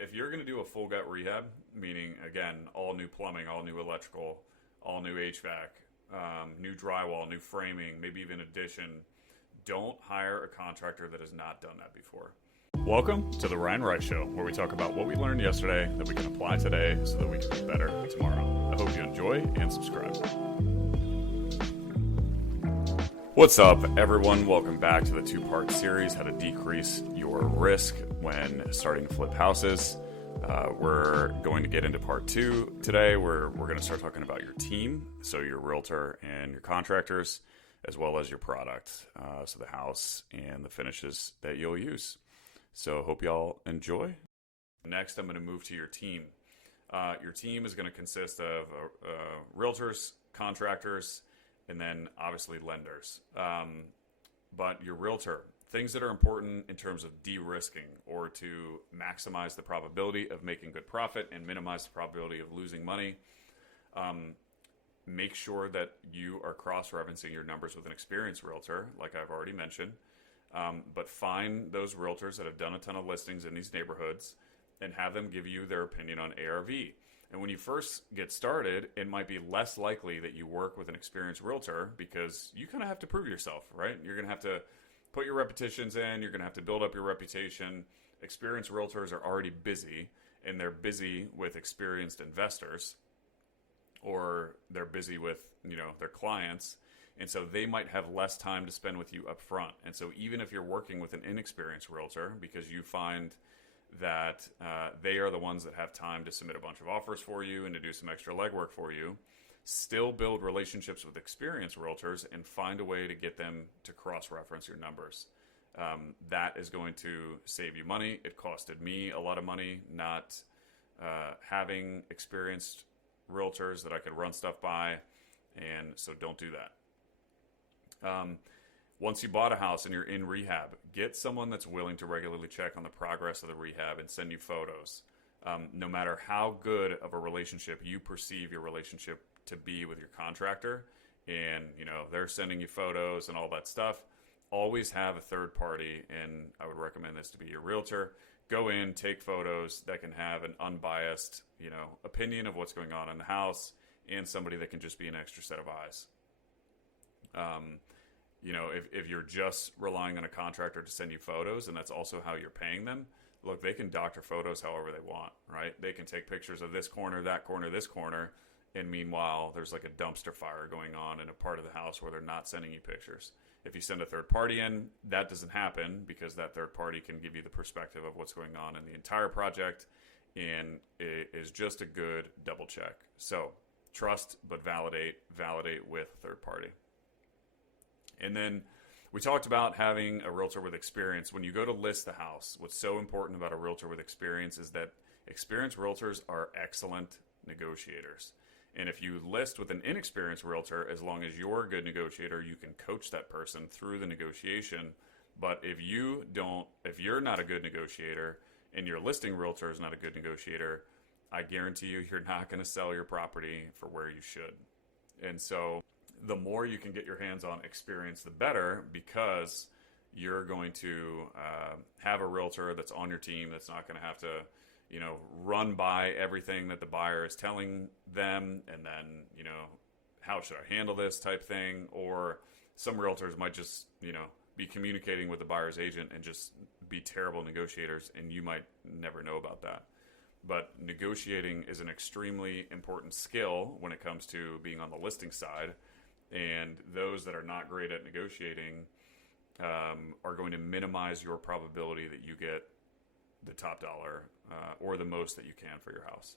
if you're going to do a full gut rehab, meaning again, all new plumbing, all new electrical, all new HVAC, new drywall, new framing, maybe even addition, don't hire a contractor that has not done that before. Welcome to the Ryan Rice Show, where we talk about what we learned yesterday that we can apply today so that we can be better tomorrow. I hope you enjoy and subscribe. What's up, everyone? Welcome back to the two-part series, How to Decrease Your Risk When Starting to Flip Houses. We're going to get into part two today, where we're going to start talking about your team, so your realtor and your contractors, as well as your product, so the house and the finishes that you'll use. So hope y'all enjoy. Next, I'm going to move to your team. Your team is going to consist of realtors, contractors, and then obviously lenders. But your realtor, things that are important in terms of de-risking or to maximize the probability of making good profit and minimize the probability of losing money. Make sure that you are cross-referencing your numbers with an experienced realtor, like I've already mentioned. But find those realtors that have done a ton of listings in these neighborhoods and have them give you their opinion on ARV. And when you first get started, it might be less likely that you work with an experienced realtor because you kind of have to prove yourself, right? You're going to have to put your repetitions in. You're going to have to build up your reputation. Experienced realtors are already busy, and they're busy with experienced investors, or they're busy with, their clients. And so they might have less time to spend with you up front. And so even if you're working with an inexperienced realtor because you find that they are the ones that have time to submit a bunch of offers for you and to do some extra legwork for you, still build relationships with experienced realtors and find a way to get them to cross-reference your numbers. That is going to save you money. It costed me a lot of money not having experienced realtors that I could run stuff by, and so don't do that. Once you bought a house and you're in rehab, get someone that's willing to regularly check on the progress of the rehab and send you photos. No matter how good of a relationship you perceive your relationship to be with your contractor, and they're sending you photos and all that stuff, always have a third party, and I would recommend this to be your realtor. Go in, take photos that can have an unbiased, opinion of what's going on in the house, and somebody that can just be an extra set of eyes. If you're just relying on a contractor to send you photos and that's also how you're paying them, look, they can doctor photos however they want, right? They can take pictures of this corner, this corner, and meanwhile, there's like a dumpster fire going on in a part of the house where they're not sending you pictures. If you send a third party in, that doesn't happen because that third party can give you the perspective of what's going on in the entire project, and it is just a good double check. So trust, but validate with a third party. And then we talked about having a realtor with experience. When you go to list the house, what's so important about a realtor with experience is that experienced realtors are excellent negotiators. And if you list with an inexperienced realtor, as long as you're a good negotiator, you can coach that person through the negotiation. But if you're not a good negotiator and your listing realtor is not a good negotiator, I guarantee you're not going to sell your property for where you should. And so the more you can get your hands on experience, the better, because you're going to have a realtor that's on your team that's not going to have to, run by everything that the buyer is telling them, and then, how should I handle this type thing? Or some realtors might just, be communicating with the buyer's agent and just be terrible negotiators, and you might never know about that. But negotiating is an extremely important skill when it comes to being on the listing side. And those that are not great at negotiating are going to minimize your probability that you get the top dollar or the most that you can for your house.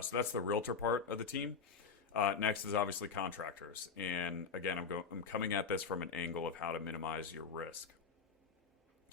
So that's the realtor part of the team. Next is obviously contractors. And again, I'm coming at this from an angle of how to minimize your risk.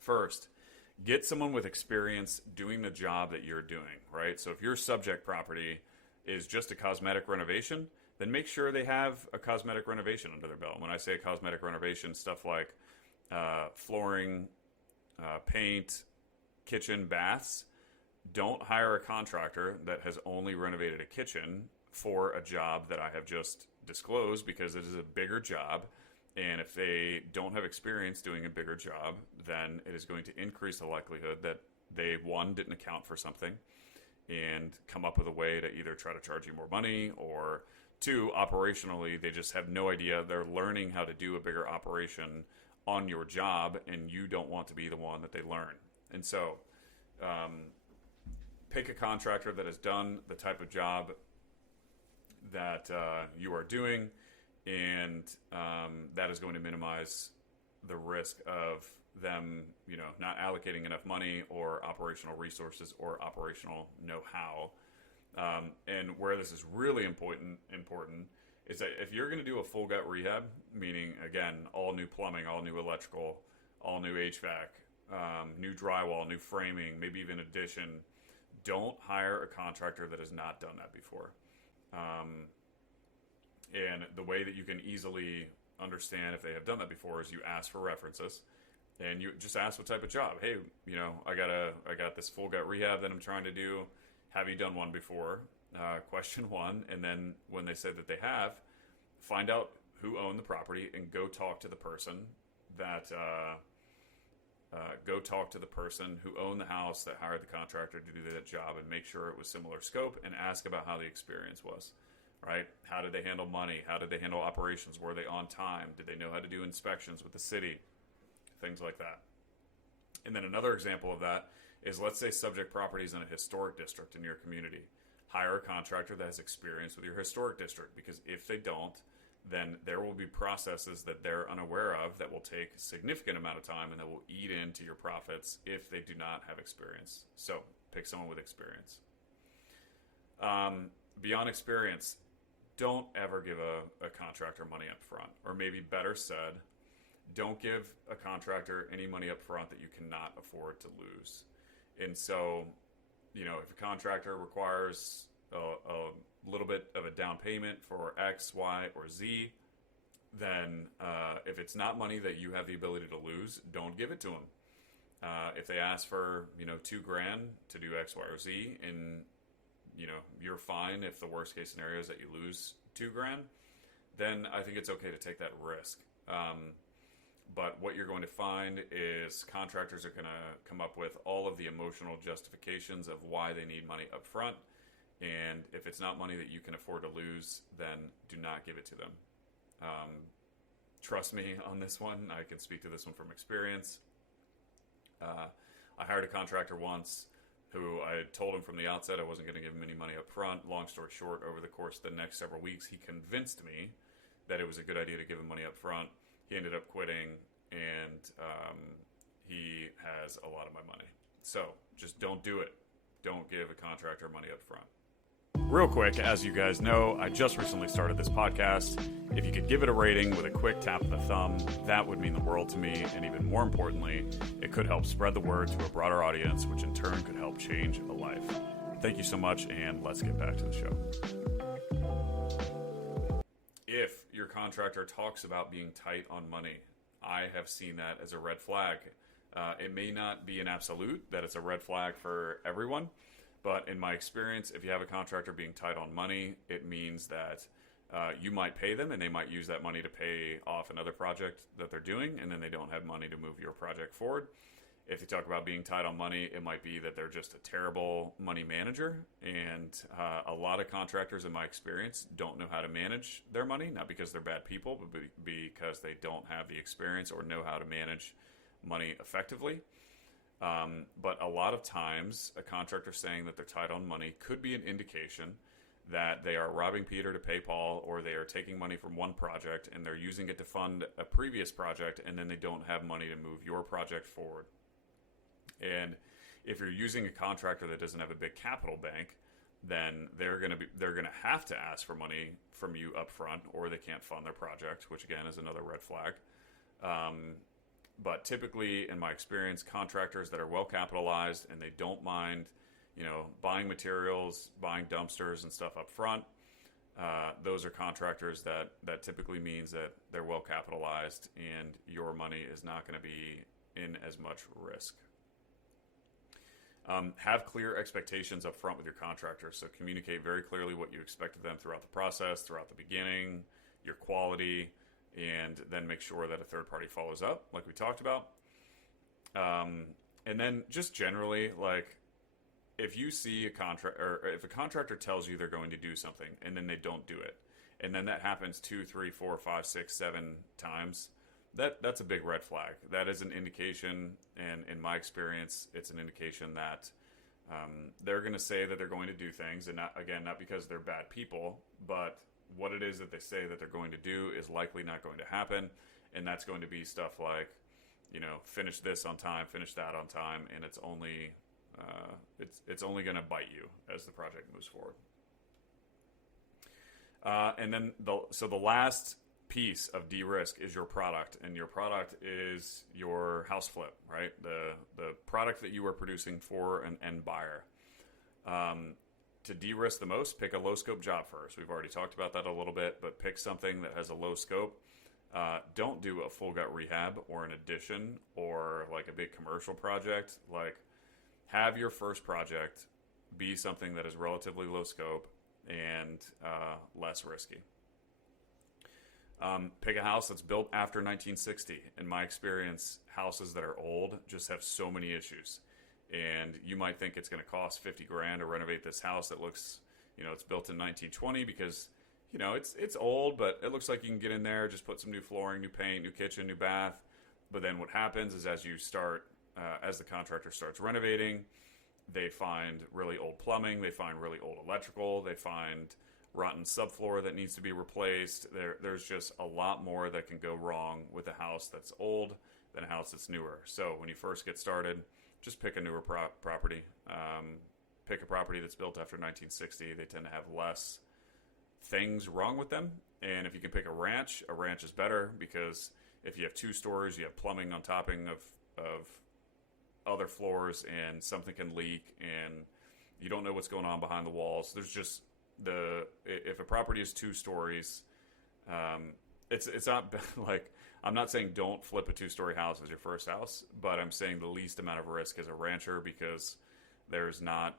First, get someone with experience doing the job that you're doing, right? So if your subject property is just a cosmetic renovation, then make sure they have a cosmetic renovation under their belt. When I say a cosmetic renovation, stuff like flooring, paint, kitchen, baths. Don't hire a contractor that has only renovated a kitchen for a job that I have just disclosed, because it is a bigger job. And if they don't have experience doing a bigger job, then it is going to increase the likelihood that they, one, didn't account for something and come up with a way to either try to charge you more money, or two, operationally, they just have no idea. They're learning how to do a bigger operation on your job, and you don't want to be the one that they learn. And so pick a contractor that has done the type of job that you are doing, and that is going to minimize the risk of them, not allocating enough money or operational resources or operational know-how. And where this is really important is that if you're going to do a full gut rehab, meaning, again, all new plumbing, all new electrical, all new HVAC, new drywall, new framing, maybe even addition, don't hire a contractor that has not done that before. And the way that you can easily understand if they have done that before is you ask for references, and you just ask what type of job. Hey, I got this full gut rehab that I'm trying to do. Have you done one before? Question one. And then when they say that they have, find out who owned the property and go talk to the person who owned the house that hired the contractor to do that job, and make sure it was similar scope, and ask about how the experience was, right? How did they handle money? How did they handle operations? Were they on time? Did they know how to do inspections with the city? Things like that. And then another example of that is, let's say subject property is in a historic district in your community. Hire a contractor that has experience with your historic district, because if they don't, then there will be processes that they're unaware of that will take a significant amount of time and that will eat into your profits if they do not have experience. So pick someone with experience. Beyond experience, don't ever give a contractor money up front, or maybe better said, don't give a contractor any money up front that you cannot afford to lose. And so, if a contractor requires a little bit of a down payment for X, Y, or Z, then if it's not money that you have the ability to lose, don't give it to them. If they ask for, $2,000 to do X, Y, or Z, and you're fine if the worst case scenario is that you lose $2,000, then I think it's okay to take that risk. But what you're going to find is contractors are going to come up with all of the emotional justifications of why they need money up front. And if it's not money that you can afford to lose, then do not give it to them. Trust me on this one. I can speak to this one from experience. I hired a contractor once who I told him from the outset I wasn't going to give him any money up front. Long story short, over the course of the next several weeks, he convinced me that it was a good idea to give him money up front. He ended up quitting, and he has a lot of my money. So just don't do it. Don't give a contractor money up front. Real quick, as you guys know, I just recently started this podcast. If you could give it a rating with a quick tap of the thumb, that would mean the world to me. And even more importantly, it could help spread the word to a broader audience, which in turn could help change a life. Thank you so much, and let's get back to the show. If your contractor talks about being tight on money, I have seen that as a red flag. It may not be an absolute that it's a red flag for everyone, but in my experience, if you have a contractor being tight on money, it means that you might pay them and they might use that money to pay off another project that they're doing, and then they don't have money to move your project forward. If you talk about being tight on money, it might be that they're just a terrible money manager. And a lot of contractors, in my experience, don't know how to manage their money, not because they're bad people, but because they don't have the experience or know how to manage money effectively. But a lot of times, a contractor saying that they're tight on money could be an indication that they are robbing Peter to pay Paul, or they are taking money from one project and they're using it to fund a previous project, and then they don't have money to move your project forward. And if you're using a contractor that doesn't have a big capital bank, then they're going to have to ask for money from you up front, or they can't fund their project, which again is another red flag. But typically, in my experience, contractors that are well capitalized and they don't mind, buying materials, buying dumpsters and stuff up front, those are contractors that typically means that they're well capitalized and your money is not going to be in as much risk. Have clear expectations up front with your contractors. So communicate very clearly what you expect of them throughout the process, throughout the beginning, your quality, and then make sure that a third party follows up, like we talked about. And then just generally, like, if you see a contract, or if a contractor tells you they're going to do something and then they don't do it, and then that happens 2, 3, 4, 5, 6, 7 times, that's a big red flag. That is an indication, and in my experience, it's an indication that they're going to say that they're going to do things, and not because they're bad people, but what it is that they say that they're going to do is likely not going to happen, and that's going to be stuff like, finish this on time, finish that on time, and it's only going to bite you as the project moves forward. And then the last piece of de-risk is your product, and your product is your house flip, right? The product that you are producing for an end buyer. To de-risk the most, pick a low scope job first. We've already talked about that a little bit, but pick something that has a low scope. Don't do a full gut rehab or an addition or like a big commercial project. Like, have your first project be something that is relatively low scope and less risky. Pick a house that's built after 1960. In my experience, houses that are old just have so many issues. And you might think it's going to cost $50,000 to renovate this house that looks, it's built in 1920 because, it's old, but it looks like you can get in there, just put some new flooring, new paint, new kitchen, new bath. But then what happens is as the contractor starts renovating, they find really old plumbing, they find really old electrical, they find rotten subfloor that needs to be replaced. There's just a lot more that can go wrong with a house that's old than a house that's newer. So when you first get started, just pick a newer property. Pick a property that's built after 1960. They tend to have less things wrong with them. And if you can pick a ranch is better because if you have 2 stories, you have plumbing on topping of other floors, and something can leak, and you don't know what's going on behind the walls. There's just if a property is 2 stories, it's not like, I'm not saying don't flip a 2-story house as your first house, but I'm saying the least amount of risk as a rancher because there's not,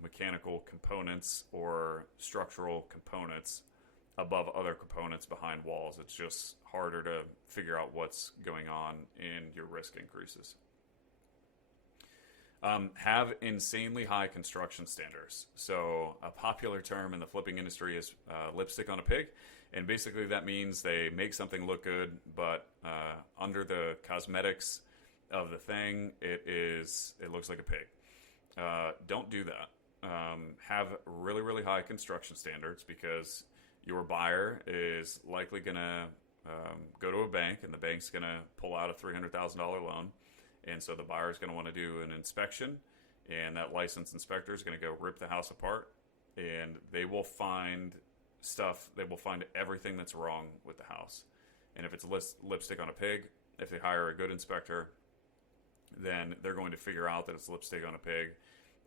mechanical components or structural components above other components behind walls. It's just harder to figure out what's going on, and your risk increases. Have insanely high construction standards. So a popular term in the flipping industry is lipstick on a pig. And basically that means they make something look good, but under the cosmetics of the thing, it looks like a pig. Don't do that. Have really, really high construction standards because your buyer is likely going to go to a bank, and the bank's going to pull out a $300,000 loan. And so the buyer is going to want to do an inspection, and that licensed inspector is going to go rip the house apart, and they will find everything that's wrong with the house. And if it's lipstick on a pig, if they hire a good inspector, then they're going to figure out that it's lipstick on a pig,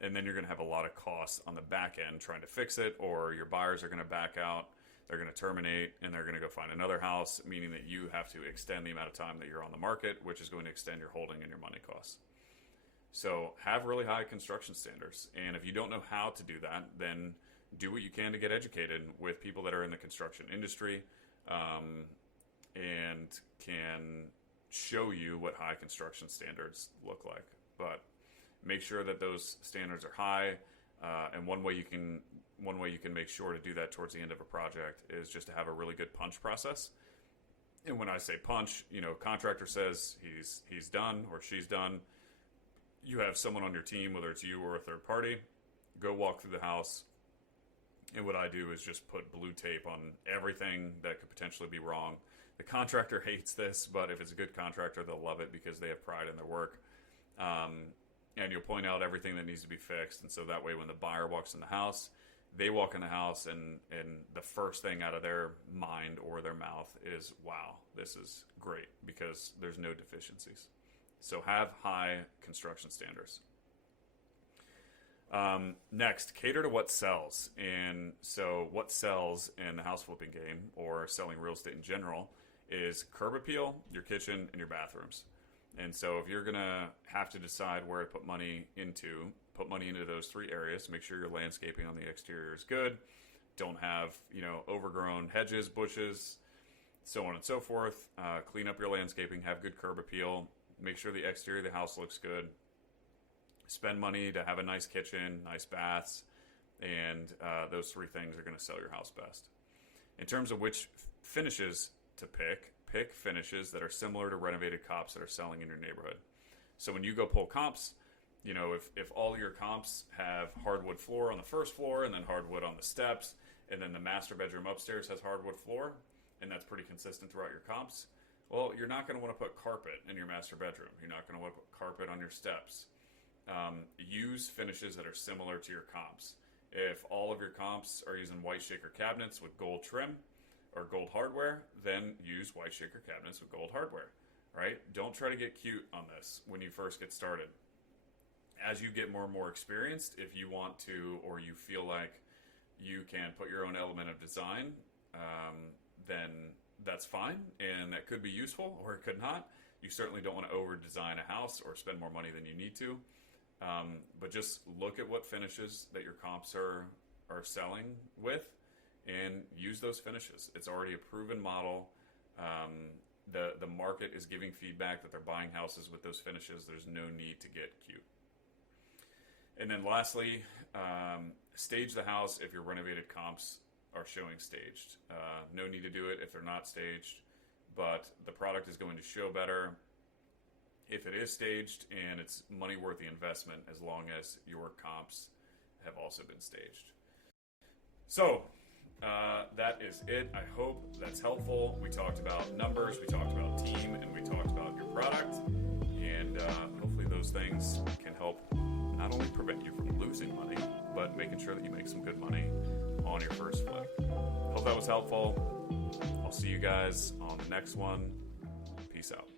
and then you're going to have a lot of costs on the back end trying to fix it, or your buyers are going to back out. They're going to terminate, and they're going to go find another house, meaning that you have to extend the amount of time that you're on the market, which is going to extend your holding and your money costs. So have really high construction standards. And if you don't know how to do that, then do what you can to get educated with people that are in the construction industry and can show you what high construction standards look like. But make sure that those standards are high. And one way you can make sure to do that towards the end of a project is just to have a really good punch process. And when I say punch, contractor says he's done or she's done. You have someone on your team, whether it's you or a third party, go walk through the house. And what I do is just put blue tape on everything that could potentially be wrong. The contractor hates this, but if it's a good contractor, they'll love it because they have pride in their work. And you'll point out everything that needs to be fixed. And so that way when the buyer walks in the house, they walk in the house and the first thing out of their mind or their mouth is, wow, this is great because there's no deficiencies. So have high construction standards. Next, cater to what sells. And so what sells in the house flipping game or selling real estate in general is curb appeal, your kitchen, and your bathrooms. And so if you're going to have to decide where to put money into those 3 areas. Make sure your landscaping on the exterior is good. Don't have, overgrown hedges, bushes, so on and so forth. Clean up your landscaping, have good curb appeal. make sure the exterior of the house looks good, spend money to have a nice kitchen, nice baths, and those three things are going to sell your house best. In terms of which finishes to pick finishes that are similar to renovated comps that are selling in your neighborhood. So when you go pull comps, you know, if all your comps have hardwood floor on the first floor and then hardwood on the steps, and then the master bedroom upstairs has hardwood floor, and that's pretty consistent throughout your comps, well, you're not going to want to put carpet in your master bedroom. You're not going to want to put carpet on your steps. Use finishes that are similar to your comps. If all of your comps are using white shaker cabinets with gold trim or gold hardware, then use white shaker cabinets with gold hardware, right? Don't try to get cute on this when you first get started. As you get more and more experienced, if you want to, or you feel like you can put your own element of design, then that's fine, and that could be useful, or it could not. You certainly don't want to over-design a house or spend more money than you need to. But just look at what finishes that your comps are selling with and use those finishes. It's already a proven model. The market is giving feedback that they're buying houses with those finishes. There's no need to get cute. And then lastly, stage the house if your renovated comps are showing staged. No need to do it if they're not staged, but the product is going to show better if it is staged, and it's money worth the investment as long as your comps have also been staged. So that is it. I hope that's helpful. We talked about numbers, we talked about team, and we talked about your product, and hopefully those things can help not only prevent you from losing money, but making sure that you make some good money on your first flip. Hope that was helpful. I'll see you guys on the next one. Peace out.